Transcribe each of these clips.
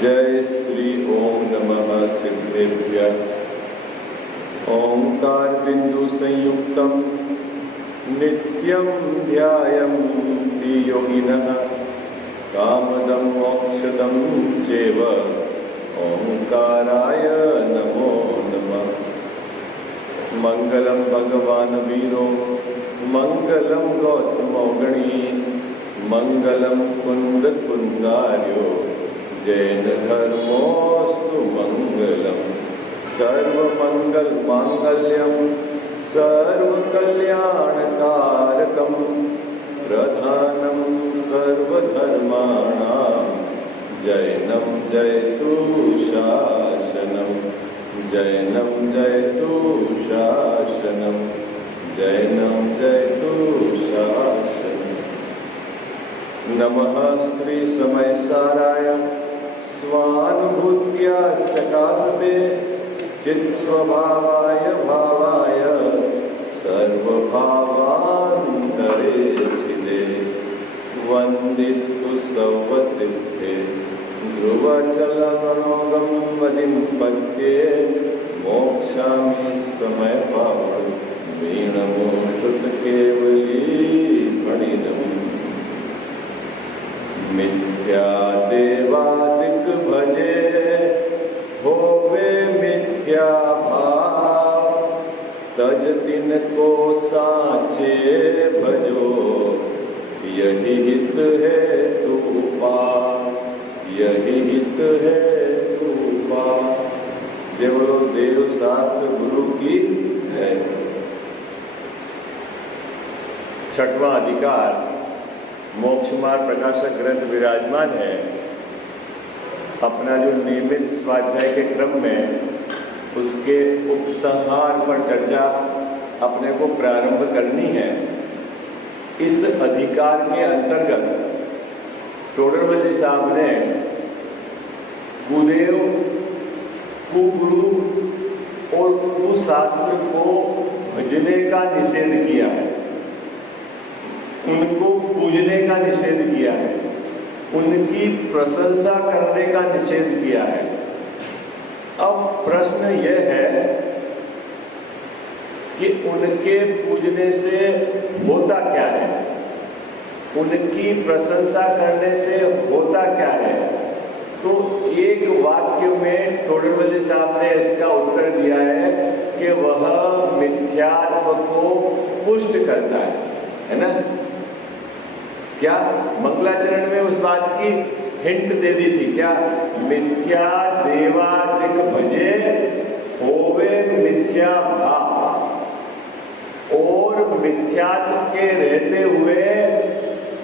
जय श्री ओम नमः सिद्धेभ्यः। ओंकार बिंदु संयुक्तम नित्यं ध्यायन्ति योगिनः कामदं मोक्षदं चैव ओंकाराय नमो नमः। मंगलम भगवान वीरो मंगलम गौतमो गणी मंगलम कुंद कुंदार्यो जैन धर्मोस्तु मंगलम। सर्वमंगल मांगल्यम सर्वकल्याणकारकम प्रधानम सर्वधर्माणां जैनम जयतु शासनम जैनम जयतु शासनम जैनम जयतु शासनम। नमः श्री समय साराय स्वानुभूत्याश्चकासते चित्स्वभावाय भावाय सर्वभावान्तरे चिदे वन्दितु सर्वसिद्धे ध्रुवचलमनोगं वदिं पद्ये मोक्षामि समयपावनं वीणमो श्रुतकेवली फणिनम्। मिथ्या देवादिक भजे होवे मिथ्या भाव तज तिनको साचे भजो यही हित है तू पा यही हित है तू पा। देवो देव शास्त्र गुरु की जय। छठवां अधिकार मोक्षमार्ग प्रकाशक ग्रंथ विराजमान है। अपना जो नियमित स्वाध्याय के क्रम में उसके उपसंहार पर चर्चा अपने को प्रारंभ करनी है। इस अधिकार के अंतर्गत टोडरमल साहब ने कुदेव, कुगुरु और कुशास्त्र को भजने का निषेध किया है, उनको पूजने का निषेध किया है, उनकी प्रशंसा करने का निषेध किया है। अब प्रश्न यह है कि उनके पूजने से होता क्या है, उनकी प्रशंसा करने से होता क्या है। तो एक वाक्य में टोडरमल साहब ने इसका उत्तर दिया है कि वह मिथ्यात्व को पुष्ट करता है ना। क्या मंगलाचरण में उस बात की हिंट दे दी थी क्या? मिथ्या देवादिक भजे होवे मिथ्या भाव, और मिथ्यात्व के रहते हुए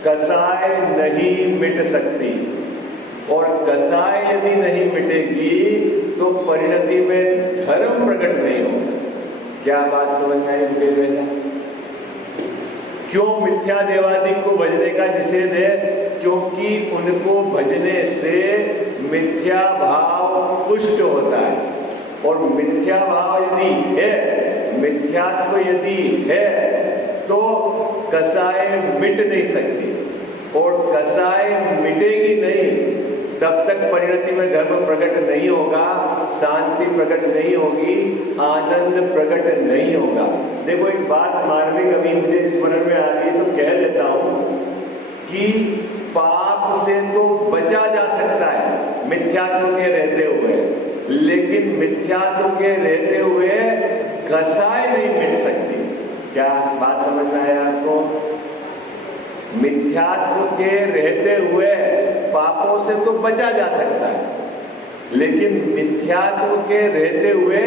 कसाय नहीं मिट सकती, और कसाय यदि नहीं मिटेगी तो परिणति में धर्म प्रकट नहीं होगा। क्या बात समझ में आई? क्यों मिथ्या देवादिक को भजने का निषेध है? क्योंकि उनको भजने से मिथ्या भाव पुष्ट होता है, और मिथ्या भाव यदि है, मिथ्यात्व यदि है तो कसाय मिट नहीं सकती, और कसाय मिटेगी नहीं तब तक परिणति में धर्म प्रकट नहीं होगा, शांति प्रकट नहीं होगी, आनंद प्रकट नहीं होगा। देखो एक बात मार्मिक अभी मुझे स्मरण में आ रही है तो कह देता हूं कि पाप से तो बचा जा सकता है मिथ्यात्व के रहते हुए, लेकिन मिथ्यात्व के रहते हुए कसाय नहीं मिट सकती। क्या बात समझ में आया आपको? मिथ्यात्व के रहते हुए पापों से तो बचा जा सकता है, लेकिन मिथ्यात्व के रहते हुए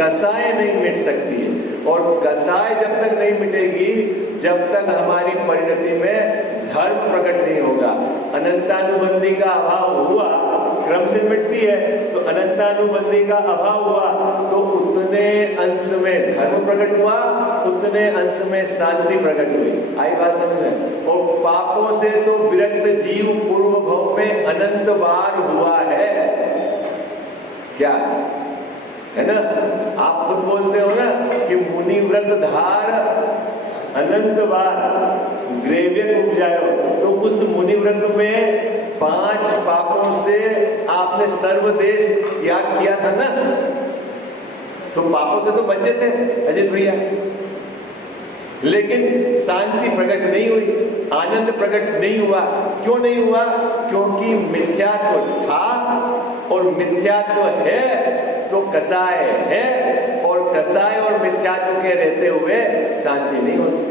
कसाय नहीं मिट सकती है, और कसाय जब तक नहीं मिटेगी जब तक हमारी परिणति में धर्म प्रकट नहीं होगा। अनंतानुबंधी का अभाव हुआ, क्रम से मिटती है, तो अनंतानुबंधी का अभाव हुआ तो उतने अंश में धर्म प्रकट हुआ, उतने अंश में शांति प्रकट हुई। आई बात समझ में? और पापों से तो विरक्त जीव पूर्व भव में अनंत बार हुआ है। क्या है ना? आप खुद बोलते हो ना कि मुनि व्रत धार अनंत बार ग्रेव्य उपजायो, तो उस मुनि व्रत में 5 पापों से आपने सर्वदेश त्याग किया था ना, तो पापों से तो बचे थे अजित भैया, लेकिन शांति प्रकट नहीं हुई, आनंद प्रकट नहीं हुआ। क्यों नहीं हुआ? क्योंकि मिथ्यात्व था, और मिथ्यात्व है तो कसाय है, और कसाय और मिथ्यात्व के रहते हुए शांति नहीं होती।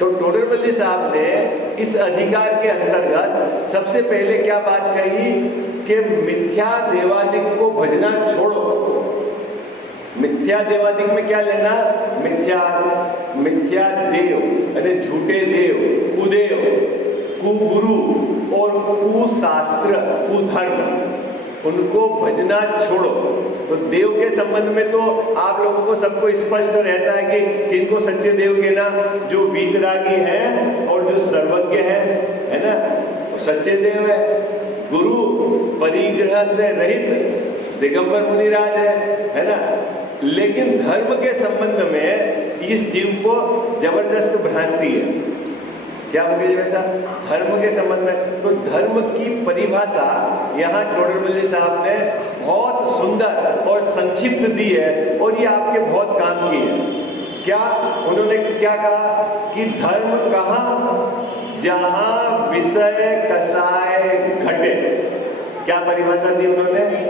तो टोडरमल्ली साहब ने इस अधिकार के अंतर्गत सबसे पहले क्या बात कही कि मिथ्या देवादिक को भजना छोड़ो। मिथ्या देवादिक में क्या लेना? मिथ्या देव यानी झूठे देव, कुदेव, कुगुरु और कुशास्त्र, कुधर्म, उनको भजना छोड़ो। तो देव के संबंध में तो आप लोगों को सबको स्पष्ट रहता है कि किनको सच्चे देव के ना, जो वीतरागी हैं और जो सर्वज्ञ हैं, है ना, सच्चे देव है। गुरु परिग्रह से रहित दिगंबर मुनिराज है ना। लेकिन धर्म के संबंध में इस जीव को जबरदस्त भ्रांति है। क्या बोलिए वैसा? धर्म के संबंध में तो धर्म की परिभाषा यहाँ टोडरमल्ली साहब ने बहुत सुंदर और संक्षिप्त दी है, और ये आपके बहुत काम की है। क्या उन्होंने क्या कहा कि धर्म कहाँ? जहाँ विषय कसाय घटे। क्या परिभाषा दी उन्होंने?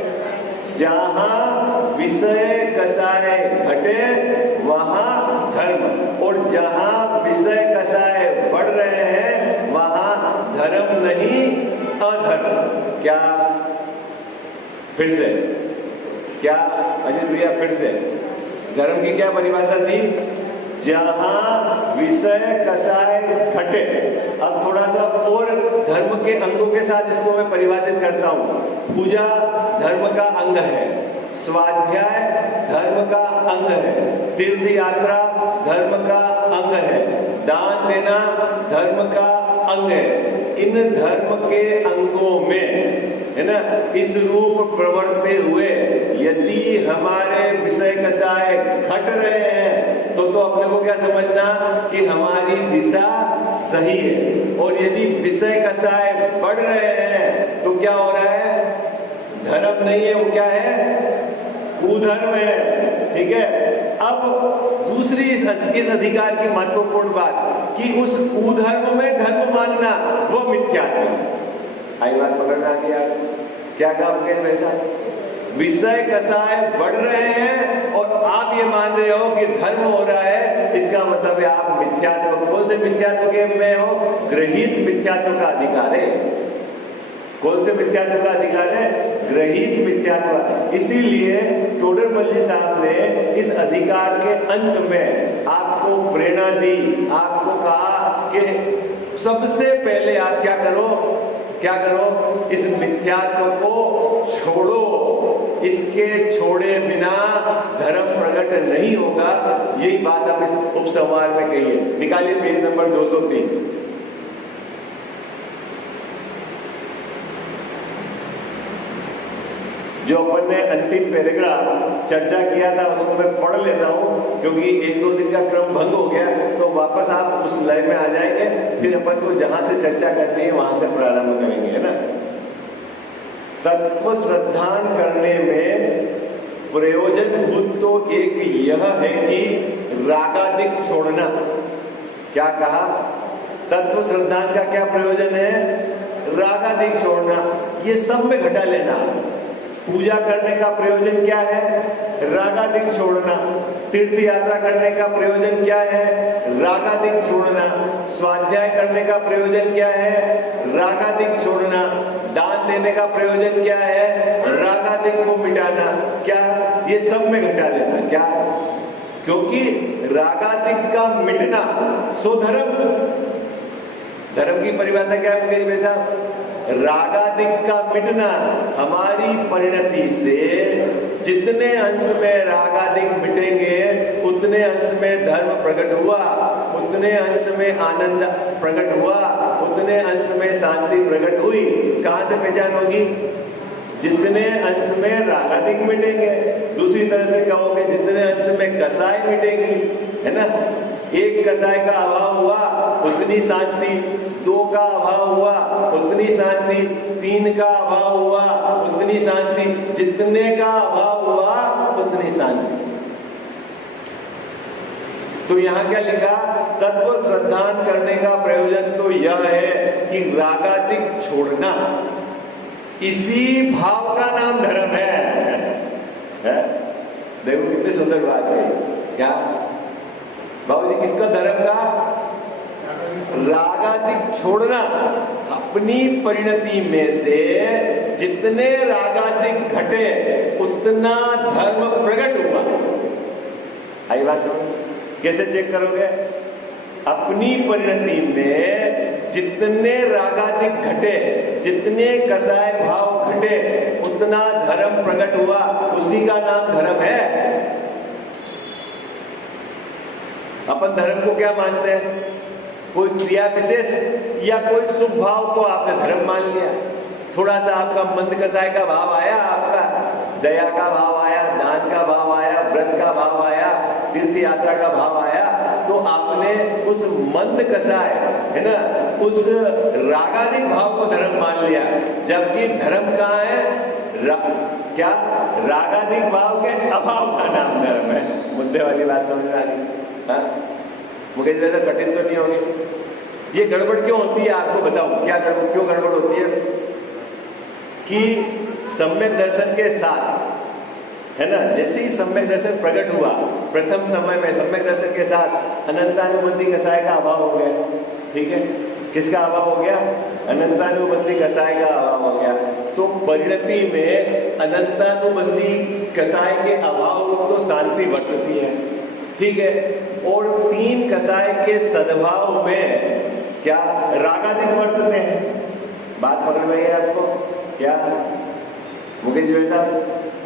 जहाँ विषय कसाय घटे वहाँ धर्म, और जहाँ विषय कसाय बढ़ रहे हैं वहाँ धर्म नहीं अधर्म। क्या? फिर से क्या अजय भैया? फिर से धर्म की क्या परिभाषा दी? जहाँ विषय कसाय घटे। अब थोड़ा सा और धर्म के अंगों के साथ इसको मैं परिभाषित करता हूँ। पूजा धर्म का अंग है, स्वाध्याय धर्म का अंग है, तीर्थ यात्रा धर्म का अंग है, दान देना धर्म का अंग है। इन धर्म के अंगों में, है ना, इस रूप प्रवर्तते हुए यदि हमारे विषय कसाय घट रहे हैं तो अपने को क्या समझना कि हमारी दिशा सही है, और यदि विषय कसाय बढ़ रहे हैं तो क्या हो रहा है? धर्म नहीं है, वो क्या है? कुधर्म है। ठीक है। अब दूसरी इस अधिकार की महत्वपूर्ण बात कि उस कुधर्म में धर्म मानना वो मिथ्यात्व। आई बात पकड़ना आ गया? क्या काम कहें वैसा? विषय कसाय बढ़ रहे हैं और आप ये मान रहे हो कि धर्म हो रहा है, इसका मतलब है आप मिथ्यात्व। कौन से मिथ्यात्व के में हो? ग्रहित मिथ्यात्व का अधिकार है। कौन से मिथ्यात्व का अधिकार है? ग्रहित मिथ्यात्व। इसीलिए टोडरमल्ली साहब ने इस अधिकार के अंत में आपको प्रेरणा दी, आपको कहा कि सबसे पहले आप क्या करो? इस मिथ्यात्व को छोड़ो। इसके छोड़े बिना धर्म प्रकट नहीं होगा। यही बात आप इस उपसंहार में कही है। निकालिए पेज नंबर 203। जो अपन ने अंतिम पैराग्राफ चर्चा किया था उसको मैं पढ़ लेता हूँ, क्योंकि 1-2 दिन का क्रम भंग हो गया, तो वापस आप उस लय में आ जाएंगे। फिर अपन को जहां से चर्चा करनी है वहां से प्रारंभ करेंगे, है ना। तत्व श्रद्धान करने में प्रयोजन भूत तो एक यह है कि रागादिक छोड़ना। क्या कहा? तत्व श्रद्धान का क्या प्रयोजन है? रागादिक छोड़ना। ये सब में घटा लेना। पूजा करने का प्रयोजन क्या है? रागादिक छोड़ना। तीर्थ यात्रा करने का प्रयोजन क्या है? रागादिक छोड़ना। स्वाध्याय करने का प्रयोजन क्या है? रागादिक छोड़ना। दान देने का प्रयोजन क्या है? रागादिक को मिटाना। क्या? ये सब में घटा देना। क्या? क्योंकि रागादिक का मिटना सो धर्म। धर्म की परिभाषा क्या है मेरी बेटा? रागादिक का मिटना। हमारी परिणति से जितने अंश में रागादिक मिटेंगे उतने अंश में धर्म प्रकट हुआ, उतने अंश में आनंद प्रकट हुआ, उतने अंश में शांति प्रकट हुई। कहां से पहचान होगी? जितने अंश में रागादिक मिटेंगे। दूसरी तरह से कहोगे जितने अंश में कसाय मिटेगी, है ना। एक कसाय का अभाव हुआ उतनी शांति, 2 का अभाव हुआ उतनी शांति, 3 का अभाव हुआ उतनी शांति, जितने का अभाव हुआ उतनी शांति। तो यहां क्या लिखा? तत्व श्रद्धान करने का प्रयोजन तो यह है कि रागादिक छोड़ना, इसी भाव का नाम धर्म है? देखो कितनी सुंदर बात है। क्या बाबूजी, किसका धर्म का? रागादिक छोड़ना। अपनी परिणति में से जितने रागादिक घटे उतना धर्म प्रकट हुआ। आई बात समझ? कैसे चेक करोगे? अपनी परिणति में जितने रागादिक घटे, जितने कसाय भाव घटे उतना धर्म प्रकट हुआ, उसी का नाम धर्म है। अपन धर्म को क्या मानते हैं? कोई क्रिया विशेष या कोई शुभ भाव को आपने धर्म मान लिया। थोड़ा सा आपका मंद कसाय का भाव आया, आपका दया का भाव आया, दान का भाव आया, व्रत का भाव आया, तीर्थ यात्रा का भाव आया, तो आपने उस मंद कसाय, है ना, उस रागादिक भाव को धर्म मान लिया। जबकि धर्म कहाँ है? क्या? रागादिक भाव के अभाव का नाम धर्म है। मुद्दे वाली बात समझ में आ गई? मुझे जैसा कठिन तो नहीं होगी। ये गड़बड़ क्यों होती है आपको बताऊं? क्या गड़बड़, क्यों गड़बड़ होती है? कि सम्यक दर्शन के साथ, है ना, जैसे ही सम्यक दर्शन प्रकट हुआ प्रथम समय में, सम्यक दर्शन के साथ अनंतानुबंधी कसाय का अभाव हो गया। ठीक है, किसका अभाव हो गया? अनंतानुबंधी कसाय का अभाव हो गया। तो परिणति में अनंतानुबंधी कसाय के अभाव तो शांति वर्तती है। ठीक है, और 3 कसाय के सद्भाव में क्या रागादिक वर्तते हैं। बात पकड़ में है आपको? क्या मुकेश जी साहब?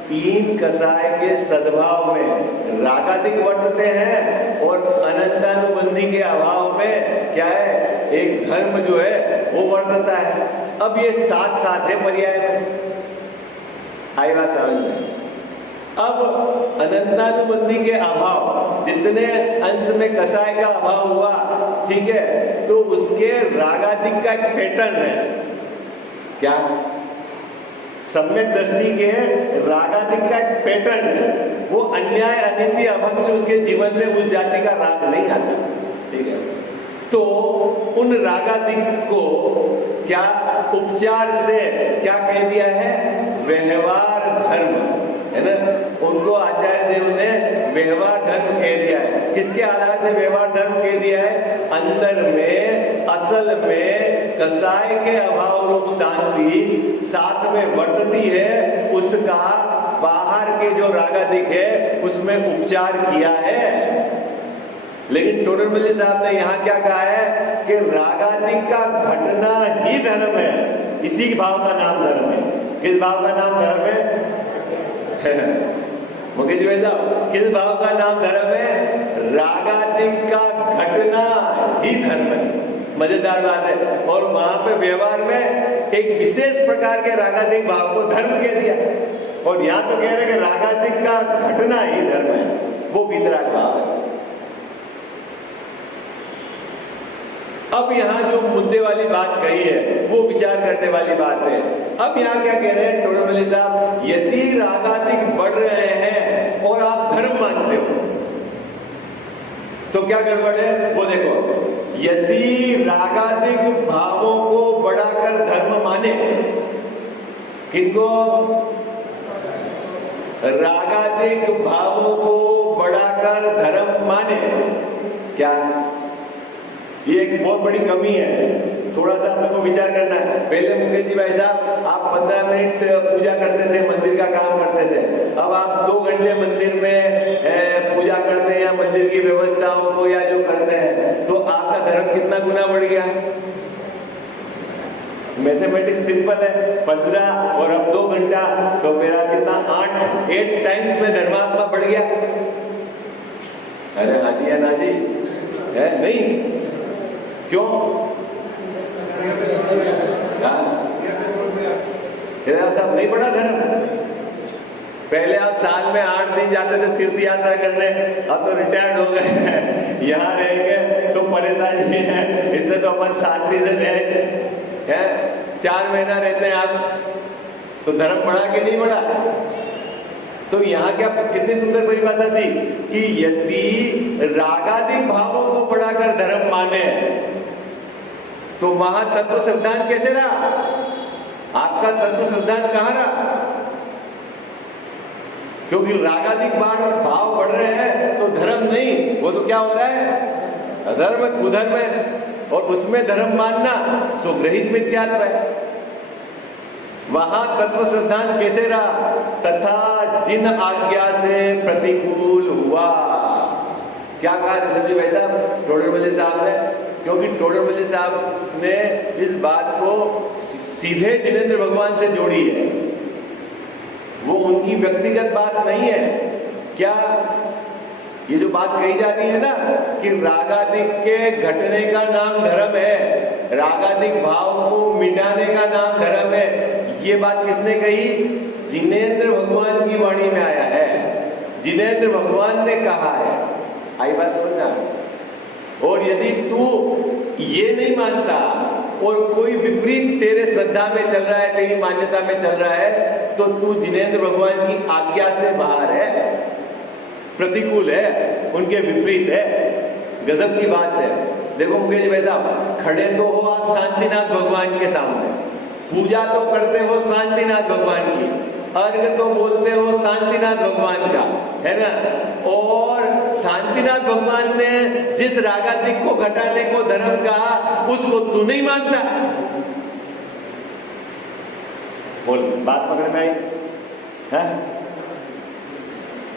3 कसाय के सद्भाव में रागादिक वर्तते हैं और अनंतानुबंधी के अभाव में क्या है? एक धर्म जो है वो वर्तता है। अब ये साथ साथ है पर्याय में। आई बात समझ में? अब अनंतानुबंधी के अभाव, जितने अंश में कसाय का अभाव हुआ, ठीक है, तो उसके रागादिक का एक पैटर्न है। क्या? सम्यक दृष्टि के रागादिक का एक पैटर्न है। वो अन्याय, अनित्य, अभक्ष उसके जीवन में उस जाति का राग नहीं आता। ठीक है, तो उन रागादिक को क्या उपचार से क्या कह दिया है? व्यवहार धर्म, है ना। उनको आचार्य देव ने व्यवहार धर्म कह दिया है। किसके आधार से व्यवहार धर्म कह दिया है? अंदर में, असल में कसाय के अभाव रूप शांति साथ में वर्तती है, उसका बाहर के जो रागादिक है उसमें उपचार किया है। लेकिन टोडरमल साहब ने यहाँ क्या कहा है कि रागादिक का घटना ही धर्म है। इसी भाव का नाम धर्म है। किस भाव का नाम धर्म है? मुकेश जी साहब, किस भाव का नाम धर्म है? रागादिक का घटना ही धर्म है। मजेदार बात है। और वहां पे व्यवहार में एक विशेष प्रकार के रागादिक भाव को धर्म कह दिया, और यहां तो कह रहे कि रागादिक का घटना ही धर्म है, वो वितराग भाव है। अब यहाँ जो मुद्दे वाली बात कही है वो विचार करने वाली बात है। अब यहाँ क्या कह रहे हैं टोडरमल साहब? यदि रागादिक बढ़ रहे हैं और आप धर्म मानते हो तो क्या गड़बड़ है? वो देखो, यदि रागादिक भावों को बढ़ाकर धर्म माने, किनको? रागादिक भावों को बढ़ाकर धर्म माने, क्या ये एक बहुत बड़ी कमी है? थोड़ा सा अपने को विचार करना है। पहले मुकेश जी भाई साहब, आप 15 मिनट पूजा करते थे, मंदिर का काम करते थे। अब आप 2 घंटे मंदिर में पूजा करते हैं या मंदिर की व्यवस्थाओं को या जो करते हैं, तो आपका धर्म कितना गुना बढ़ गया? मैथमेटिक्स सिंपल है, 15 और अब 2 घंटा, तो मेरा कितना? 8 टाइम्स में धर्मात्मा बढ़ गया। अरे हाजी या नाजी है? नहीं, क्यों? साहब नहीं बढ़ा धर्म? पहले आप साल में 8 दिन जाते थे तीर्थ यात्रा करने, अब तो रिटायर्ड हो गए यहाँ रहेंगे तो परेशानी है, इससे तो अपन शांति से रहे हैं। 4 महीना रहते हैं आप, तो धर्म बढ़ा कि नहीं बढ़ा? तो यहाँ क्या कितनी सुंदर परिभाषा थी कि यदि रागादिक भावों को बढ़ाकर धर्म माने तो वहां तत्व सिद्धांत कैसे रहा? आपका तत्व सिद्धांत कहां रहा? क्योंकि रागादिक भाव बढ़ रहे हैं तो धर्म नहीं, वो तो क्या हो रहा है? अधर्म, कुधर्म है। और उसमें धर्म मानना स्वग्रहित मिथ्यात्व है। वहां तत्व सिद्धांत कैसे रहा? तथा जिन आज्ञा से प्रतिकूल हुआ। क्या कहा ऋषभ जी भाई साहब, टोडरमल्ली साहब ने? क्योंकि टोडरमल्ली साहब ने इस बात को सीधे जिनेंद्र भगवान से जोड़ी है, वो उनकी व्यक्तिगत बात नहीं है। क्या ये जो बात कही जा रही है ना कि रागादिक के घटने का नाम धर्म है, रागादिक भाव को मिटाने का नाम धर्म है, ये बात किसने कही? जिनेंद्र भगवान की वाणी में आया है, जिनेंद्र भगवान ने कहा है। आई बात समझना? और यदि तू ये नहीं मानता और कोई विपरीत तेरे श्रद्धा में चल रहा है, तेरी मान्यता में चल रहा है, तो तू जिनेंद्र भगवान की आज्ञा से बाहर है, प्रतिकूल है, उनके विपरीत है। गजब की बात है। देखो मुकेश जी भाई साहब, खड़े तो हो आप शांतिनाथ भगवान के सामने, पूजा तो करते हो शांतिनाथ भगवान की, अर्घ तो बोलते हो शांतिनाथ भगवान का, है ना? और शांतिनाथ भगवान ने जिस रागादिक को घटाने को धर्म कहा, उसको तू नहीं मानता। बोल, बात पकड़ में आई है?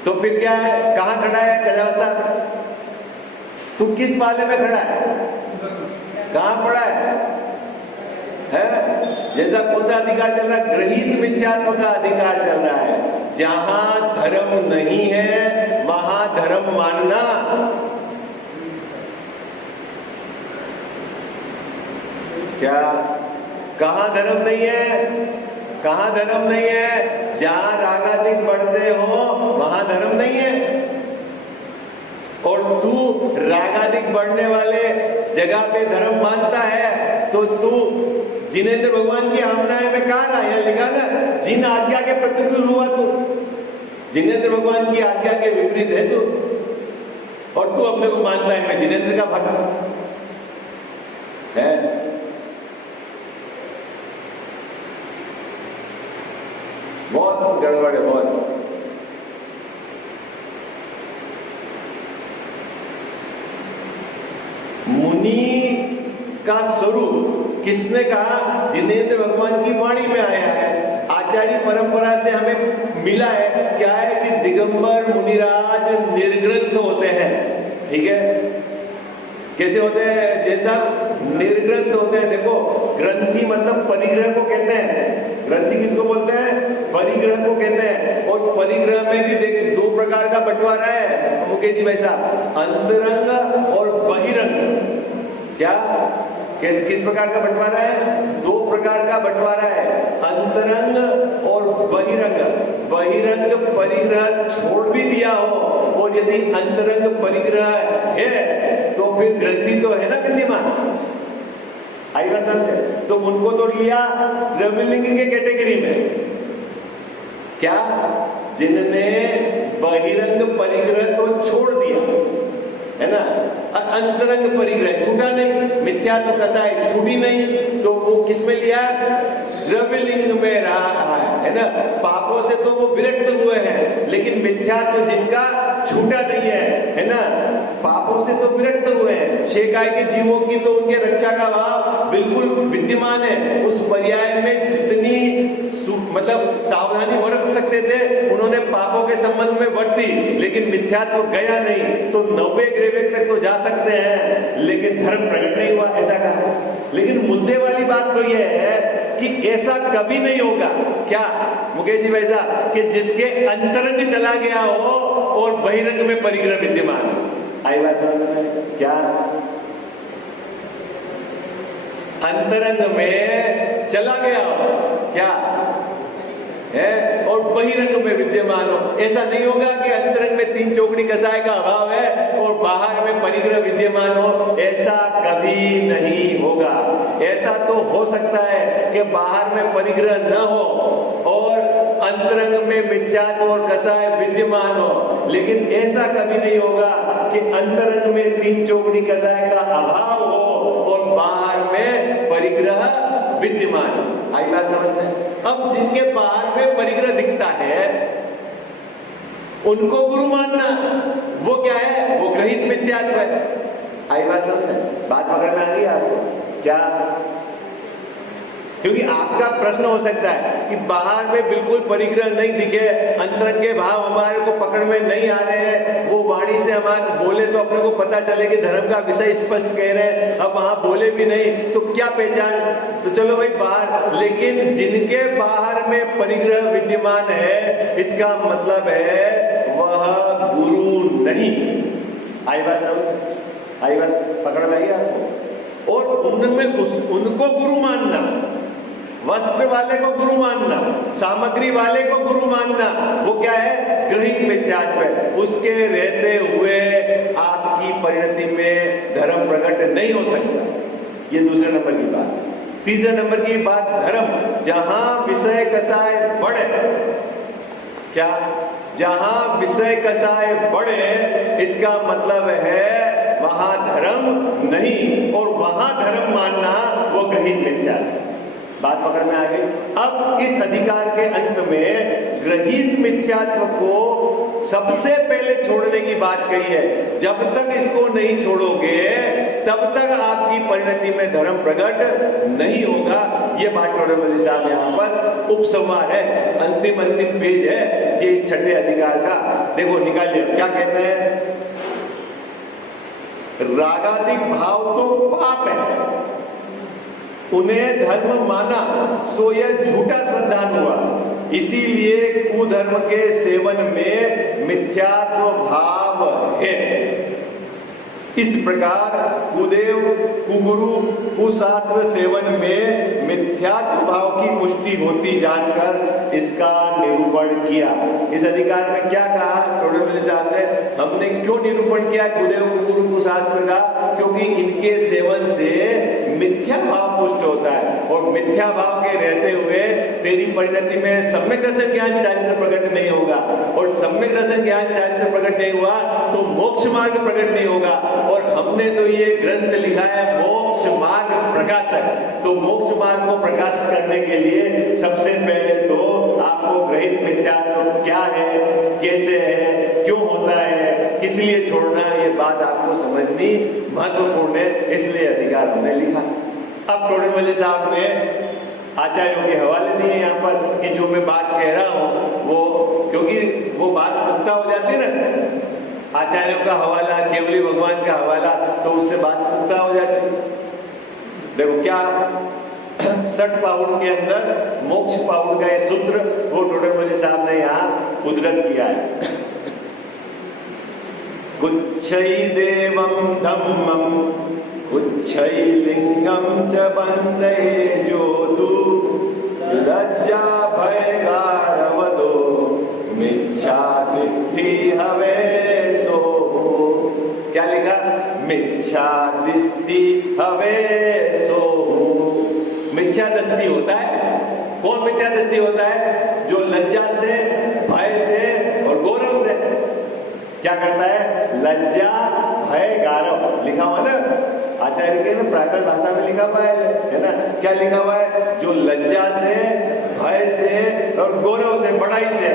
तो फिर क्या है? कहां खड़ा है कजावस्था? तू किस माले में खड़ा है? कहां पड़ा है? जैसा कौन सा अधिकार चल रहा है? ग्रहित मिथ्यात्व का अधिकार चल रहा है। जहां धर्म नहीं है वहां धर्म मानना। क्या? कहां धर्म नहीं है? कहां धर्म नहीं है? जहां रागादिक बढ़ते हो वहां धर्म नहीं है। और तू रागादिक बढ़ने वाले जगह पे धर्म मानता है, तो तू जिनेंद्र भगवान की आमनाएं में कहा रहा है? लिखा ना, जिन आज्ञा के प्रतिकूल हुआ तू, जिनेंद्र भगवान की आज्ञा के विपरीत है तू, और तू अपने को मानता है मैं जिनेंद्र का भक्त है। बहुत गड़बड़ है, बहुत। मुनि का स्वरूप किसने कहा? जिनेंद्र भगवान की वाणी में आया है, आचार्य परंपरा से हमें मिला है। क्या है कि दिगंबर मुनिराज निर्ग्रंथ होते हैं, ठीक है? कैसे होते हैं जैन साहब? निर्ग्रंथ होते हैं। देखो, ग्रंथी मतलब परिग्रह को कहते हैं। ग्रंथी किसको बोलते हैं? परिग्रह को कहते हैं। और परिग्रह में भी देख 2 प्रकार का बंटवारा है मुकेश जी भाई साहब, अंतरंग और बहिरंग। क्या? किस प्रकार का बंटवारा है? 2 प्रकार का बंटवारा है, अंतरंग और बहिरंग। बहिरंग परिग्रह छोड़ भी दिया हो और यदि अंतरंग परिग्रह है तो फिर ग्रंथि तो है ना विद्यमान। आई बात समझे? तो उनको तो लिया द्रव्यलिंग के कैटेगरी में। क्या? जिनने बहिरंग परिग्रह तो छोड़ दिया, है ना, अंतरंग परिग्रह छूटा नहीं, मिथ्या तो कसाई छूटी नहीं, तो वो किस में लिया? द्रव्यलिंग में रहा है ना। पापों से तो वो विरक्त हुए हैं, लेकिन मिथ्या तो जिनका छूटा नहीं है ना, पापों से तो विरक्त हुए हैं। 6 काय के जीवों की तो उनके रक्षा का भाव बिल्कुल विद्यमान है। उस पर्याय में जितनी मतलब सावधानी बरत सकते थे उन्होंने पापों के संबंध में बरती, लेकिन मिथ्या तो गया नहीं। तो 90 ग्रेवेक तक तो जा सकते हैं, लेकिन धर्म प्रकट नहीं हुआ, ऐसा कहा। लेकिन मुद्दे वाली बात तो यह है कि ऐसा कभी नहीं होगा। क्या मुकेश जी भाई साहब? कि जिसके अंतरंग चला गया हो और बहिरंग में परिग्रह विद्यमान। आई बात समझ में? क्या अंतरंग में चला गया हो? क्या है और बहिरंग में विद्यमान हो। ऐसा नहीं होगा कि अंतरंग में 3 चौकड़ी कसाय का अभाव है और बाहर में परिग्रह विद्यमान हो, ऐसा कभी नहीं होगा। ऐसा तो हो सकता है कि बाहर में परिग्रह न हो और अंतरंग में मिथ्यात्व और कसाय विद्यमान हो, लेकिन ऐसा कभी नहीं होगा कि अंतरंग में 3 चौकड़ी कसाय का अभाव हो और बाहर में परिग्रह विद्यमान हो। आई बात समझ में? अब जिनके बाहर में परिग्रह दिखता है उनको गुरु मानना, वो क्या है? वो ग्रहित मिथ्यात्व है। आई बात समझ में? बात पकड़ में आ गई आपको क्या? क्योंकि आपका प्रश्न हो सकता है कि बाहर में बिल्कुल परिग्रह नहीं दिखे, अंतरंग के भाव हमारे को पकड़ में नहीं आ रहे हैं, वो वाणी से हमारे बोले तो अपने को पता चले कि धर्म का विषय स्पष्ट कह रहे हैं, अब वहां बोले भी नहीं तो क्या पहचान? तो चलो भाई बाहर, लेकिन जिनके बाहर में परिग्रह विद्यमान है इसका मतलब है वह गुरु नहीं। आई बात समझ? आई बात पकड़ में आई आपको? और उनमें उनको गुरु मानना, वस्त्र वाले को गुरु मानना, सामग्री वाले को गुरु मानना, वो क्या है? ग्रहित मिथ्यात्व है। उसके रहते हुए आपकी परिणति में धर्म प्रकट नहीं हो सकता। ये दूसरे नंबर की बात। तीसरे नंबर की बात, धर्म जहां विषय कसाय बढ़े, क्या? जहां विषय कसाय बढ़े इसका मतलब है वहां धर्म नहीं, और वहां धर्म मानना वो ग्रहित मिथ्यात्व। बात पकड़ में आ गई? अब इस अधिकार के अंत में ग्रहित मिथ्यात्व को सबसे पहले छोड़ने की बात कही है। जब तक इसको नहीं छोड़ोगे तब तक आपकी परिणति में धर्म प्रकट नहीं होगा। ये बात टोडरमल साहब यहाँ पर उपसंहार है, अंतिम पेज है ये छठे अधिकार का। देखो निकालिए क्या कहते हैं। रागादिक भाव तो पाप है, उन्हें धर्म माना सो यह झूठा श्रद्धान हुआ, इसीलिए कुधर्म के सेवन में मिथ्यात्व भाव है। इस प्रकार कुदेव, कुगुरु, कुशास्त्र सेवन में मिथ्यात्व भाव की पुष्टि होती जानकर इसका निरूपण किया। इस अधिकार में क्या कहा टोडरमल साहब ने? हमने क्यों निरूपण किया कुदेव, कुगुरु, कुशास्त्र का? क्योंकि इनके सेवन से मिथ्या भाव पुष्ट होता है, और मिथ्या भाव के रहते हुए तेरी परिणति में सम्यक दर्शन ज्ञान चारित्र प्रकट नहीं होगा, और सम्यक दर्शन ज्ञान चारित्र प्रकट नहीं हुआ तो मोक्ष मार्ग प्रकट नहीं होगा। और हमने तो ये ग्रंथ लिखा है मोक्ष मार्ग प्रकाशक, तो मोक्ष मार्ग को प्रकाशित करने के लिए सबसे पहले तो आपको ग्रहित मिथ्यात्व क्या है, कैसे है, क्यों होता है, किस लिए छोड़ना है, ये बात आपको समझनी महत्वपूर्ण है, इसलिए अधिकार हमने लिखा। अब टोडरमल साहब ने आचार्यों के हवाले दिए यहाँ पर कि जो मैं बात कह रहा हूँ वो, क्योंकि वो बात पुख्ता हो जाती है ना, आचार्यों का हवाला, केवली भगवान का हवाला, तो उससे बात पुख्ता हो जाती। देखो क्या 60 पाहुड़ के अंदर मोक्ष पाहुड़ का ये सूत्र वो टोडरमल साहब ने यहाँ उद्धृत किया है। कुच्छै देवं धम्मं कुच्छै लिंगं च बन्धे जोतु लज्जा भय गारवदो मिच्छा दिष्टि हवेसो। क्या लिखा? मिच्छा दिष्टि हवेसो। मिथ्या दृष्टि होता है। कौन मिथ्या दृष्टि होता है? जो लज्जा से, भय से और गौरव से क्या करता है? लज्जा भय गारव लिखा हुआ ना आचार्य के ना प्राकृत भाषा में लिखा हुआ है ना? क्या लिखा हुआ है? जो लज्जा से, भय से और गौरव से, बड़ाई से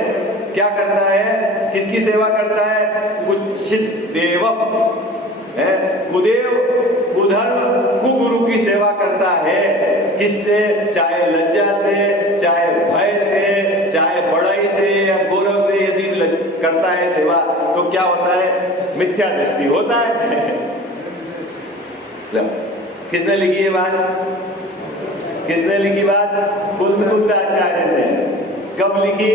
क्या करता है? किसकी सेवा करता है? कुच्छित देव है, कुदेव, कुधर्म, कुगुरु की सेवा करता है। किससे? चाहे लज्जा से, चाहे भय से, चाहे बड़ाई से या गौरव से यदि करता है सेवा तो क्या होता है? मिथ्या दृष्टि होता है। किसने लिखी ये बात? किसने लिखी बात? कुंद आचार्य ने। कब लिखी?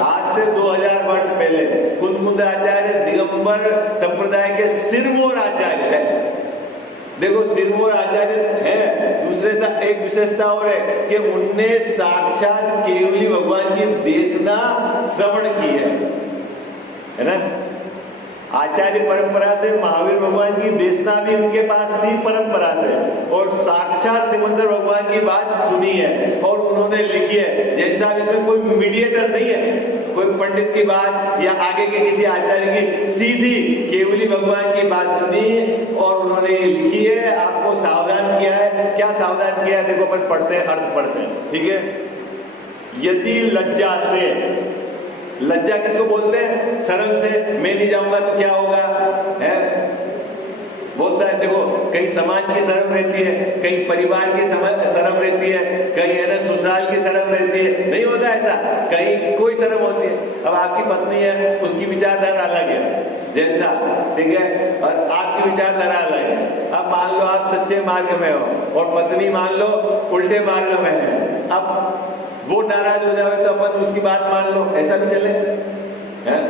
आज से 2000 वर्ष पहले। कुंद आचार्य दिगंबर संप्रदाय के सिरमौर आचार्य है। देखो सिरमौर आचार्य है, दूसरे सा एक विशेषता और है कि उनने साक्षात केवली भगवान की देशना श्रवण की है ना। आचार्य परंपरा से महावीर भगवान की देशना भी उनके पास थी परंपरा से, और साक्षात सिमंदर भगवान की बात सुनी है और उन्होंने लिखी है। जैसा इसमें कोई मीडिएटर नहीं है, कोई पंडित की बात या आगे के किसी आचार्य की, सीधी केवली भगवान की बात सुनी और उन्होंने लिखी है, आपको सावधान किया है। क्या सावधान किया है? देखो अपन पढ़ते हैं, अर्थ पढ़ते हैं, ठीक है। यदि लज्जा से, लज्जा किसको बोलते हैं? शर्म से, मैं नहीं जाऊंगा तो क्या होगा, है बहुत सारे। देखो कहीं समाज की शर्म रहती है, कहीं परिवार की शर्म रहती है, कहीं है ना ससुराल की शर्म रहती है, नहीं होता ऐसा, कहीं कोई शर्म होती है। अब आपकी पत्नी है, उसकी विचारधारा अलग है जैसा, ठीक है, और आपकी विचारधारा अलग है। अब मान लो आप सच्चे मार्ग में हो और पत्नी मान लो उल्टे मार्ग में है, अब वो नाराज हो जाए तो अपन उसकी बात मान लो, ऐसा भी चले हैं?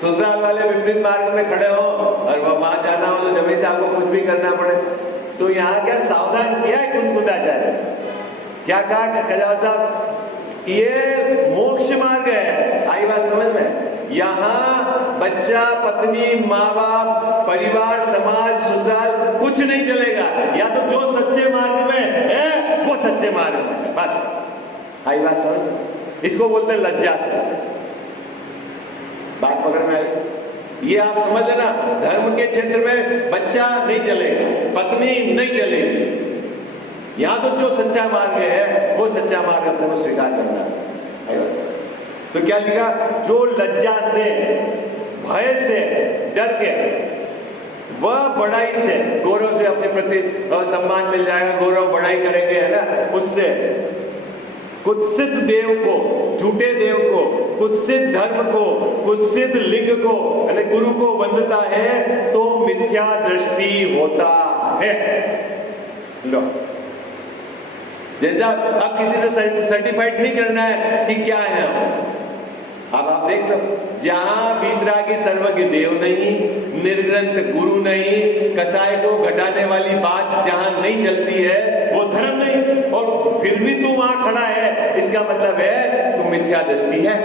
ससुराल वाले विपरीत मार्ग में खड़े हो और वहां जाना हो तो जमीन से आपको कुछ भी करना पड़े। तो यहाँ क्या सावधान किया है कुंकुटाचार्य? क्या कहा कजावर साहब? ये मोक्ष मार्ग है। आई बात समझ में? यहाँ बच्चा, पत्नी, माँ बाप, परिवार, समाज, ससुराल कुछ नहीं चलेगा। या तो जो सच्चे मार्ग में है वो सच्चे मार्ग में है, बस। आई बात समझ? इसको बोलते हैं लज्जा से। बात पकड़ में आई? ये आप समझ लेना, धर्म के क्षेत्र में बच्चा नहीं चलेगा, पत्नी नहीं चलेगी। यहाँ तो जो सच्चा मार्ग है वो सच्चा मार्ग अपने को स्वीकार करना है। तो क्या लिखा? जो लज्जा से, भय से, डर के, वह बड़ाई से, गौरव से, अपने प्रति सम्मान मिल जाएगा, गौरव बढ़ाई करेंगे, है ना, उससे कुत्सित देव को, झूठे देव को, कुत्सित धर्म को, कुत्सित लिंग को, यानी गुरु को वंदता है तो मिथ्या दृष्टि होता है। लो, जैसा अब किसी से सर्टिफाइड नहीं करना है कि क्या है हम। अब आप देख लो, जहां वीतरागी सर्वज्ञ देव नहीं, निर्ग्रंथ गुरु नहीं, कसाय को घटाने वाली बात जहां नहीं चलती है वो धर्म नहीं, और फिर भी तू वहां खड़ा है, इसका मतलब है तू मिथ्या दृष्टि है।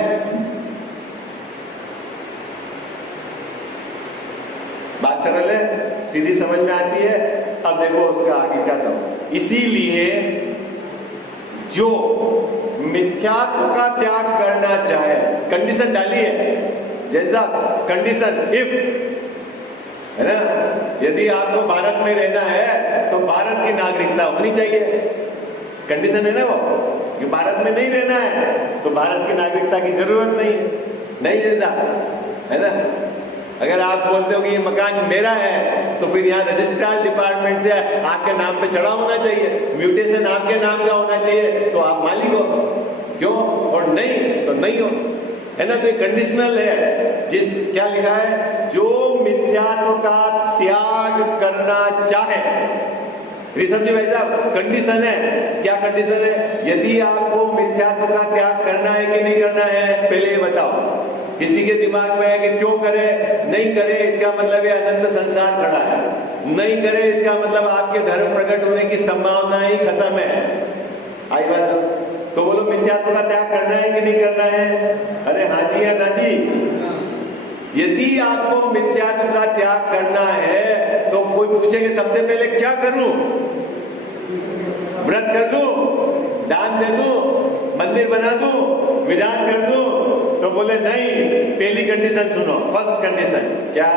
बात सरल है, सीधी समझ में आती है। अब देखो उसका आगे क्या समझ। इसीलिए जो मिथ्यात्व का त्याग करना चाहे, कंडीशन डाली है, जैसा कंडीशन इफ, है ना, यदि आपको भारत में रहना है तो भारत की नागरिकता होनी चाहिए, कंडीशन है ना वो, कि भारत में नहीं रहना है तो भारत की नागरिकता की जरूरत नहीं जैसा, है ना। अगर आप बोलते हो कि ये मकान मेरा है तो फिर यहाँ रजिस्ट्रार डिपार्टमेंट से आपके नाम पे चढ़ा होना चाहिए, म्यूटेशन आपके नाम का होना चाहिए तो आप मालिक हो, क्यों, और नहीं तो नहीं हो, है ना। तो ये कंडीशनल है। जिस क्या लिखा है? जो मिथ्यात्व का त्याग करना चाहे, ऋषभ जी भाई साहब, कंडीशन है। क्या कंडीशन है? यदि आपको मिथ्यात्व का त्याग करना है कि नहीं करना है, पहले ये बताओ। किसी के दिमाग में है कि क्यों करे, नहीं करे, इसका मतलब है अनंत संसार खड़ा है, नहीं करे इसका मतलब आपके धर्म प्रकट होने की संभावना ही खत्म है। आई बात? तो बोलो मिथ्यात्व का त्याग करना है कि नहीं करना है? अरे हाँ जी या ना जी? यदि आपको मिथ्यात्व का त्याग करना है तो कोई पूछेगा सबसे पहले क्या करूं? व्रत कर दूं, दान दे दूं, मंदिर बना दूं, विधान कर दूं? तो बोले नहीं, पहली कंडीशन सुनो, फर्स्ट कंडीशन क्या?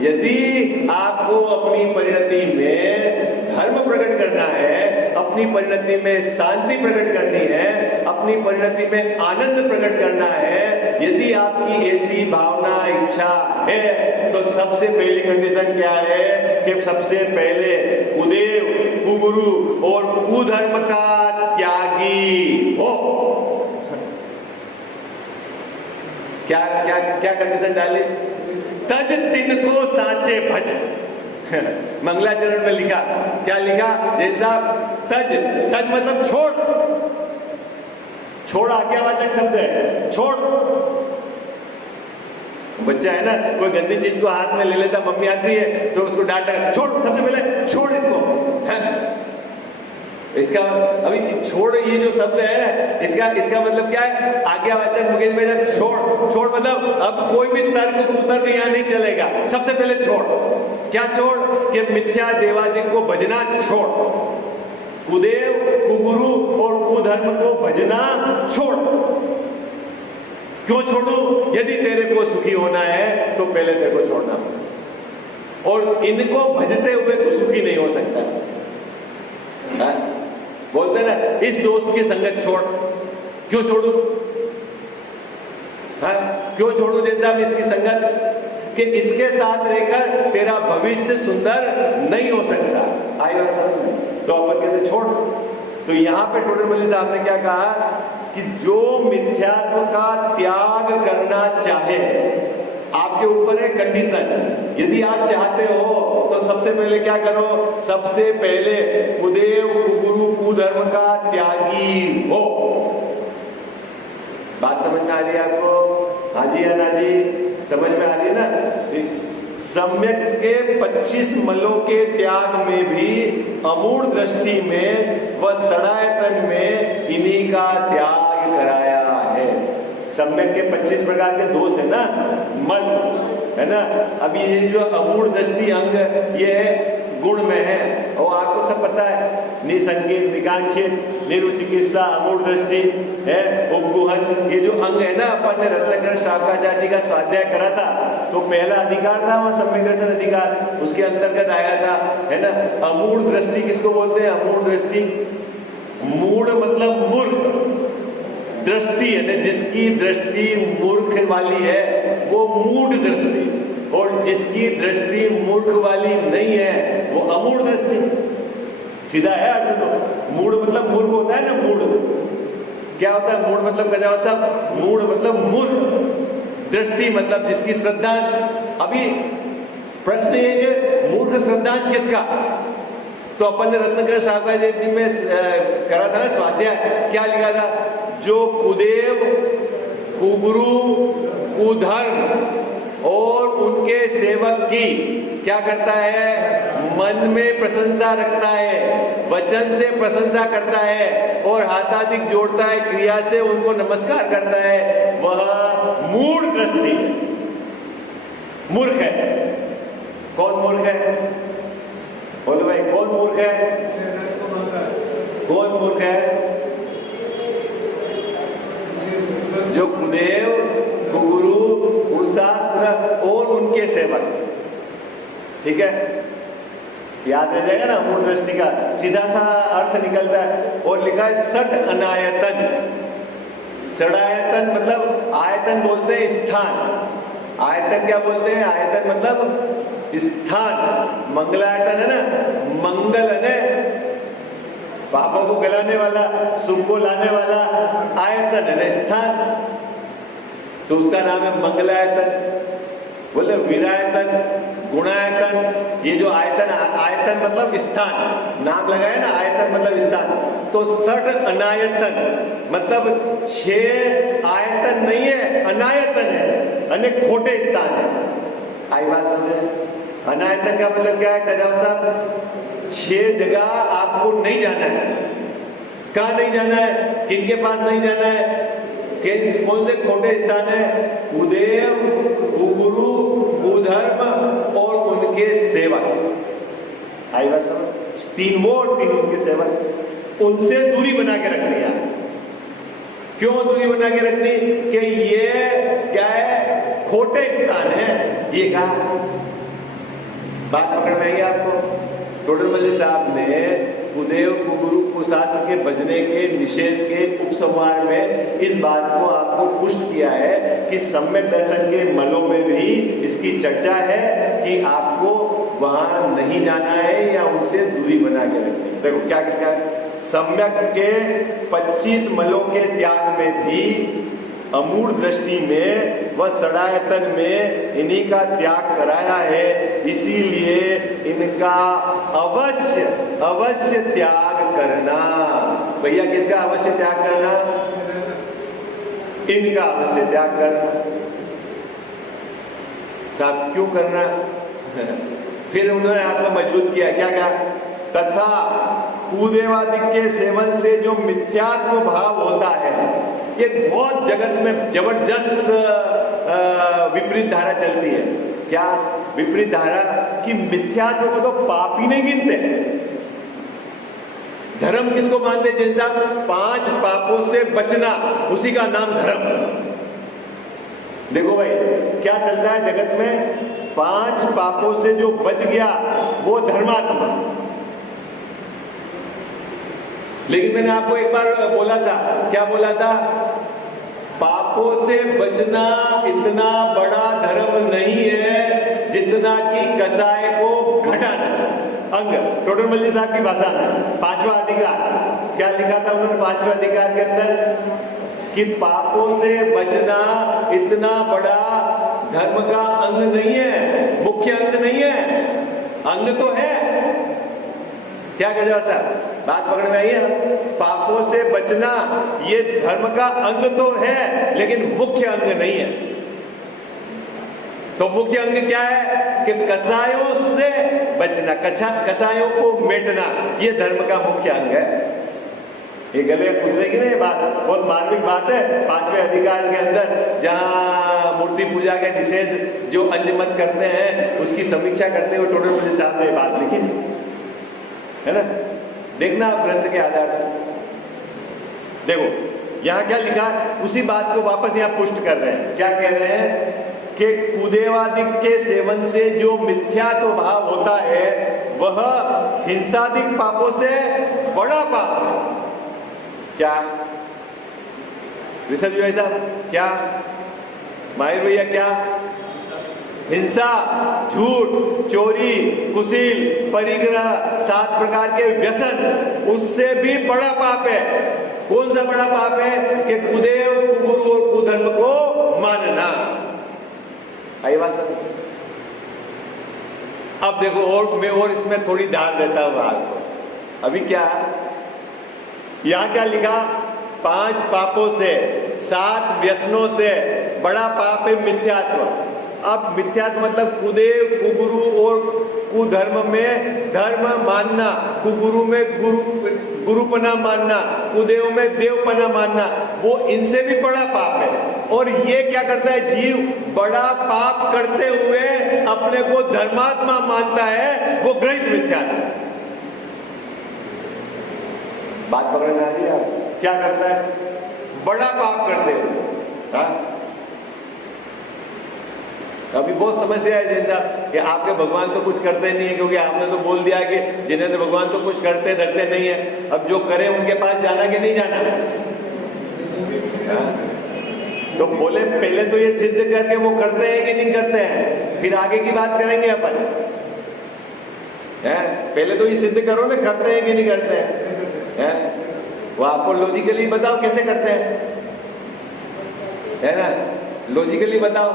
यदि आपको अपनी परिणति में धर्म प्रकट करना है, अपनी परिणति में शांति प्रकट करनी है, अपनी परिणति में आनंद प्रकट करना है, यदि आपकी ऐसी भावना, इच्छा है, तो सबसे पहली कंडीशन क्या है? कि सबसे पहले कुदेव, कुगुरु और कुधर्म का त्यागी हो। क्या क्या क्या कंडीशन डाली? तज तिनको साचे भज। मंगलाचरण में लिखा, क्या लिखा जैन साहब? तज, तज मतलब छोड़, छोड़ आज्ञावाचक शब्द है, छोड़। बच्चा है ना, कोई गंदी चीज को हाथ में ले लेता, मम्मी आती है तो उसको डांटा, छोड़, सबसे पहले छोड़ इसको, है? इसका अभी छोड़, ये जो शब्द है इसका मतलब क्या है? आज्ञावाचक मुकेश भाई, जब छोड़, छोड़ मतलब अब कोई भी तर्क कुतर्क यहाँ नहीं चलेगा, सबसे पहले छोड़। क्या छोड़? कि मिथ्या देवादिक को भजना छोड़, कुदेव कुगुरु और कुधर्म को भजना छोड़। क्यों छोड़ू? यदि तेरे को सुखी होना है तो पहले तेरे को छोड़ना, और इनको भजते हुए तो सुखी नहीं हो सकता। बोलते हैं ना, इस दोस्त की संगत छोड़। क्यों छोड़ू? क्यों छोड़ू जैसे आप इसकी संगत? कि इसके साथ रहकर तेरा भविष्य सुंदर नहीं हो सकता। आई बात समझ में? तो अपन कहते छोड़। तो यहाँ पे टोडरमल साहब ने क्या कहा कि जो मिथ्यात्व का त्याग करना चाहे, आपके ऊपर है कंडीशन। यदि आप चाहते हो तो सबसे पहले क्या करो? सबसे पहले कुदेव कुगुरु कुधर्म का त्यागी हो। बात समझ में आ रही है आपको? हाँ जी, ना जी, समझ में आ रही है ना? सम्यक के 25 मलों के त्याग में भी अमूढ़ दृष्टि में व सड़ायतन में इन्हीं का त्याग कराया है। सम्यक के 25 प्रकार के दोष है ना, मन है ना। अब ये जो अमूढ़ दृष्टि अंग, ये गुण में है, और आपको सब पता है, निसंकेत, निकांक्षित, निरुचिकित्सा, अमूढ़ दृष्टि है, उपगुहन, ये जो अंग है ना। अपन ने रत्नाकर शाकाचार्य जी का स्वाध्याय करा था, तो पहला अधिकार था वहां सम्यक दर्शन अधिकार, उसके अंतर्गत आया था, है ना। अमूढ़ दृष्टि किसको बोलते हैं? अमूढ़ दृष्टि, मूढ़ मतलब मूर्ख, दृष्टि है ना, जिसकी दृष्टि मूर्ख वाली है वो मूढ़ दृष्टि, और जिसकी दृष्टि मूर्ख वाली नहीं है वो अमूढ़ दृष्टि। सीधा है अर्थ। तो मूढ़ मतलब मूर्ख होता है ना। मूढ़ क्या होता है? मूढ़ मतलब क्या होता है? मूढ़ मतलब मूर्ख, दृष्टि मतलब जिसकी श्रद्धा। अभी प्रश्न ये है, मूर्ख श्रद्धा किसका? तो अपन ने रत्नाकर शाकाचार्य जी में करा था ना स्वाध्याय, क्या लिखा था? जो कुदेव कुगुरु कुधर्म और उनके सेवक की क्या करता है? मन में प्रशंसा रखता है, वचन से प्रशंसा करता है, और हाथादिक जोड़ता है, क्रिया से उनको नमस्कार करता है, वह मूढ़ दृष्टि है, मूर्ख है। कौन मूर्ख है? बोलो भाई, कौन मूर्ख है? कौन मूर्ख है? जो कुदेव कुगुरु कुशास्त्र और उनके सेवक। ठीक है, याद रह जाएगा ना मूढ़ दृष्टि का सीधा सा अर्थ निकलता है। और लिखा है सट अनायतन। सड़ायतन मतलब आयतन बोलते हैं स्थान। आयतन क्या बोलते हैं? आयतन मतलब स्थान। मंगलायतन है ना, मंगल है, पापों को गलाने वाला, सुख को लाने वाला आयतन है ना, स्थान। तो उसका नाम है मंगलायतन। बोले विरायतन, गुणायतन, ये जो आयतन, आयतन मतलब स्थान, नाम लगाया ना, आयतन मतलब स्थान। तो सठ अनायतन मतलब 6 आयतन नहीं है, अनायतन है, अनेक खोटे स्थान है। आई बात समझे? अनायतन का मतलब क्या है कजाव साहब? 6 जगह आपको नहीं जाना है। कहाँ नहीं जाना है? किनके पास नहीं जाना है? कौन से खोटे स्थान है? कुदेव कुगुरु कुधर्म और उनके सेवक। आई बात समझ? 3 वो और 3 उनके सेवक। उनसे दूरी बना के रखनी है। क्यों दूरी बना के रखनी? कि ये क्या है? खोटे स्थान है। ये कहा, बात पकड़ में आई आपको? टोडरमल साहब ने कुदेव कुगुरु कुशास्त्र के भजने के निषेध के उपसंहार में इस बात को आपको पुष्ट किया है कि सम्यक दर्शन के मलों में भी इसकी चर्चा है कि आपको वहां नहीं जाना है या उनसे दूरी बना के रखनी है। देखो क्या क्या है? सम्यक के 25 मलों के त्याग में भी अमूढ़ दृष्टि में व सड़ायतन में इन्हीं का त्याग कराया है। इसीलिए इनका अवश्य अवश्य त्याग करना। भैया किसका अवश्य त्याग करना? इनका अवश्य त्याग करना। साहब क्यों करना? फिर उन्होंने आपको मजबूत किया, क्या कहा? तथा कूदेवादिक के सेवन से जो मिथ्यात्व भाव होता है, ये बहुत जगत में जबरदस्त विपरीत धारा चलती है। क्या विपरीत धारा? कि मिथ्यात्व को तो पाप ही नहीं गिनते। धर्म किसको मानते? जिन साहब 5 पापों से बचना, उसी का नाम धर्म। देखो भाई क्या चलता है जगत में, 5 पापों से जो बच गया वो धर्मात्मा। लेकिन मैंने आपको एक बार बोला था, क्या बोला था? पापों से बचना इतना बड़ा धर्म नहीं है जितना कि कसाय को घटाना। अंग टोडर मल्ली साहब की भाषा में 5वां अधिकार क्या लिखा था उन्होंने 5वें अधिकार के अंदर? कि पापों से बचना इतना बड़ा धर्म का अंग नहीं है, मुख्य अंग नहीं है। अंग तो है। क्या कहा साहब? बात पकड़ में आई है? पापों से बचना ये धर्म का अंग तो है, लेकिन मुख्य अंग नहीं है। तो मुख्य अंग क्या है? कि कसायों से बचना, कसायों को मेटना, ये धर्म का मुख्य अंग है। ये गले खुदरेगी ना, ये बात बहुत मार्मिक बात है। 5वें अधिकार के अंदर जहां मूर्ति पूजा का निषेध जो अंजमत करते हैं उसकी समीक्षा करते हुए टोडर मल्ली साहब ने बात लिखी है ना। देखना आप ग्रंथ के आधार से देखो यहां क्या लिखा, उसी बात को वापस यहां पुष्ट कर रहे हैं। क्या कह रहे हैं? कि कूदेवादिक के सेवन से जो मिथ्यात्व भाव होता है वह हिंसादिक पापों से बड़ा पाप है। क्या ऋषभ जी भाई साहब? क्या माहिर भैया? क्या हिंसा, झूठ, चोरी, कुशील, परिग्रह, 7 प्रकार के व्यसन, उससे भी बड़ा पाप है। कौन सा बड़ा पाप है? कि कुदेव, कुगुरु और कुधर्म को मानना। आई बात सर? अब देखो और मैं और इसमें थोड़ी धार देता हूं आपको। अभी क्या यहां क्या लिखा? 5 पापों से, 7 व्यसनों से बड़ा पाप है मिथ्यात्व। अब मिथ्यात्व मतलब कुदेव, कुगुरु और कुधर्म में धर्म मानना, कुगुरु में गुरुपना मानना, कुदेव में देवपना मानना, वो इनसे भी बड़ा पाप है। और ये क्या करता है? जीव बड़ा पाप करते हुए अपने को धर्मात्मा मानता है, वो ग्रहित मिथ्यात्व। बात पकड़ में आ रही है आप? क्या करता है? बड़ा पाप करते हुए। अभी बहुत समस्या है जैसा कि आपके भगवान तो कुछ करते नहीं है, क्योंकि आपने तो बोल दिया कि जिन्हें भगवान तो कुछ करते धरते नहीं है। अब जो करें उनके पास जाना कि नहीं जाना? तो बोले पहले तो ये सिद्ध करके वो करते हैं कि नहीं करते हैं, फिर आगे की बात करेंगे अपन। पहले तो ये सिद्ध करो ना, करते हैं कि नहीं करते हैं। वो आपको लॉजिकली बताओ कैसे करते हैं, है ना? लॉजिकली बताओ।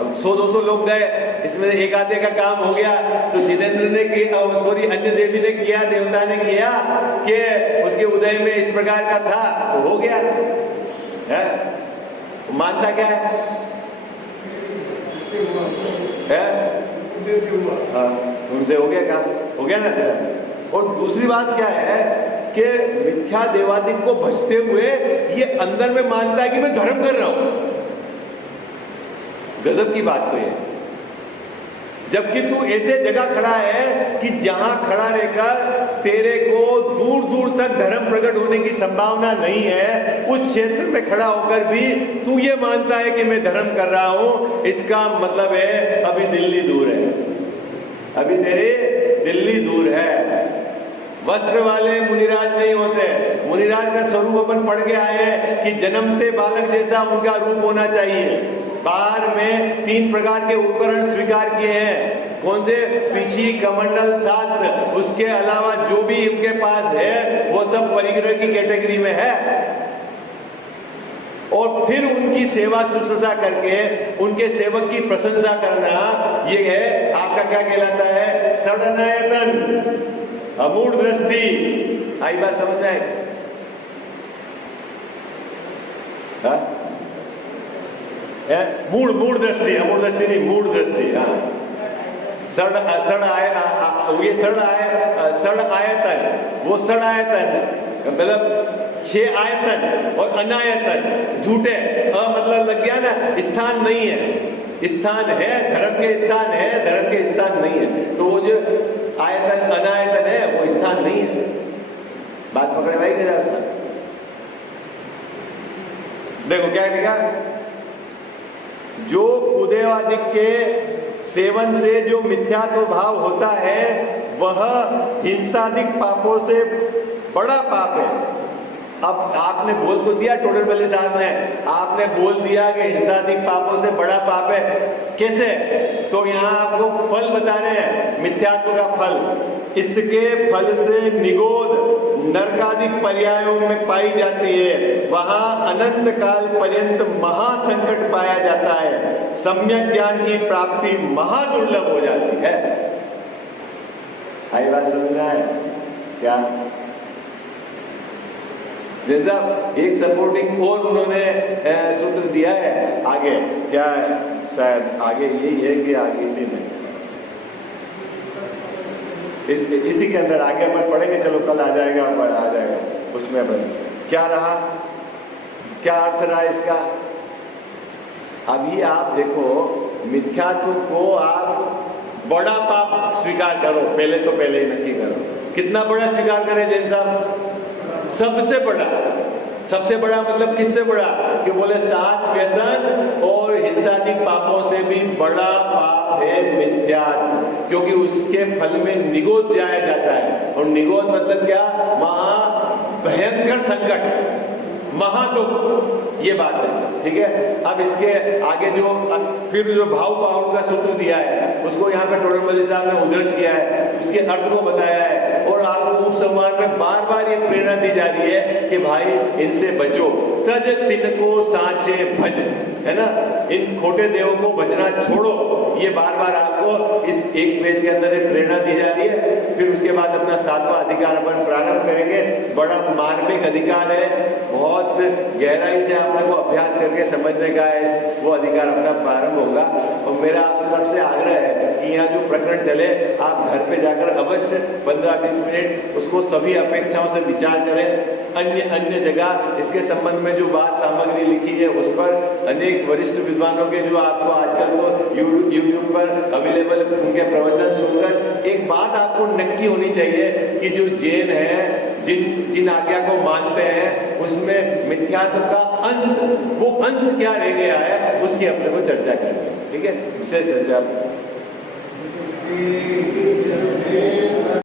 अब 100-200 लोग गए, इसमें एक आधे का काम हो गया तो जिनेंद्र ने किया, सॉरी अन्य देवी ने किया, देवता ने किया कि उसके उदय में इस प्रकार का था, तो हो गया है। मानता क्या है? उनसे हो गया काम, हो गया ना। और दूसरी बात क्या है कि मिथ्या देवादिक को भजते हुए ये अंदर में मानता है कि मैं धर्म कर रहा हूं। गजब की बात तो ये, जबकि तू ऐसे जगह खड़ा है कि जहां खड़ा रहकर तेरे को दूर दूर तक धर्म प्रकट होने की संभावना नहीं है, उस क्षेत्र में खड़ा होकर भी तू ये मानता है कि मैं धर्म कर रहा हूं। इसका मतलब है अभी दिल्ली दूर है, अभी तेरी दिल्ली दूर है। वस्त्र वाले मुनिराज नहीं होते। मुनिराज का स्वरूप अपन पढ़ के आए हैं कि जन्मते बालक जैसा उनका रूप होना चाहिए। बाहर में 3 प्रकार के उपकरण स्वीकार किए हैं। कौन से? पिछी, कमंडल, शास्त्र। उसके अलावा जो भी इनके पास है वो सब परिग्रह की कैटेगरी में है। और फिर उनकी सेवा शुश्रूषा करके उनके सेवक की प्रशंसा करना, ये है आपका क्या कहलाता है? सड़नयतन, अमूढ़ दृष्टि। आई बात समझ में आई? है, मूढ़ दृष्टि, अमूढ़ दृष्टि नहीं, मूढ़ दृष्टि। हाँ, सड़ आयतन, वो सड़ आयतन मतलब 6 आयतन और अनायतन झूठे। मतलब लग गया ना, स्थान नहीं है, स्थान है धर्म के, स्थान है धर्म के, स्थान नहीं है। तो वो जो आयतन अनायतन है वो स्थान नहीं है। बात पकड़ में आई क्या साहब? देखो क्या लिखा, जो उदयवादिक के सेवन से जो मिथ्यात्व भाव होता है वह हिंसादिक पापों से बड़ा पाप है। अब आपने बोल तो दिया, टोडरमल साहब ने आपने बोल दिया कि हिंसादिक पापों से बड़ा पाप है। कैसे? तो यहाँ आपको फल बता रहे हैं, मिथ्यात्व का फल। इसके फल से निगोद नरकादिक पर्यायों में पाई जाती है, वहां अनंत काल पर्यंत महासंकट पाया जाता है, सम्यक ज्ञान की प्राप्ति महादुर्लभ हो जाती है। आई बात समझ में आया क्या? जैसा एक सपोर्टिंग और उन्होंने सूत्र दिया है आगे, क्या शायद आगे यही है कि आगे इसी में, इसी के अंदर आगे अपन पढ़ेंगे। चलो कल आ जाएगा उसमें अपन क्या रहा, क्या अर्थ रहा इसका। अभी आप देखो, मिथ्यात्व को आप बड़ा पाप स्वीकार करो, पहले ही नक्की करो। कितना बड़ा स्वीकार करें जैन साहब? सबसे बड़ा मतलब किससे बड़ा? कि बोले 7 व्यसन और हिंसादिक पापों से भी बड़ा पाप है मिथ्यात्व, क्योंकि उसके फल में निगोद जाया जाता है। और निगोद मतलब क्या? महा भयंकर संकट, महादुख, ये बात है। ठीक है, अब इसके आगे जो फिर जो भाव का सूत्र दिया है उसको यहाँ पे टोडरमल साहब ने उद्धरण किया है, उसके अर्थ को बताया है। और आपको उपसंहार में बार बार ये प्रेरणा दी जा रही है कि भाई इनसे बचो, तज तिनको साचे भज, है ना, इन खोटे देवों को भजना छोड़ो। ये बार बार आपको इस एक पेज के अंदर एक प्रेरणा दी जा रही है। फिर उसके बाद अपना 7वां अधिकार अपन प्रारंभ करेंगे। बड़ा मार्मिक अधिकार है, बहुत गहराई से आपने को अभ्यास करके समझने का है, वो अधिकार अपना प्रारंभ होगा। और मेरा आपसे सबसे आग्रह है कि यहाँ जो प्रकरण चले, आप घर पे जाकर अवश्य 15-20 मिनट उसको सभी अपेक्षाओं से विचार करें। अन्य जगह इसके संबंध में जो बात सामग्री लिखी है उस पर अनेक वरिष्ठ विद्वानों के जो आपको आजकल तो यूट्यूब पर अवेलेबल उनके प्रवचन सुनकर एक बात आपको नक्की होनी चाहिए कि जो जैन है, जिन आज्ञा को मानते हैं उसमें मिथ्यात्व का अंश, वो अंश क्या रह गया है उसकी अपने को चर्चा करेंगे। ठीक है, विशेष चर्चा।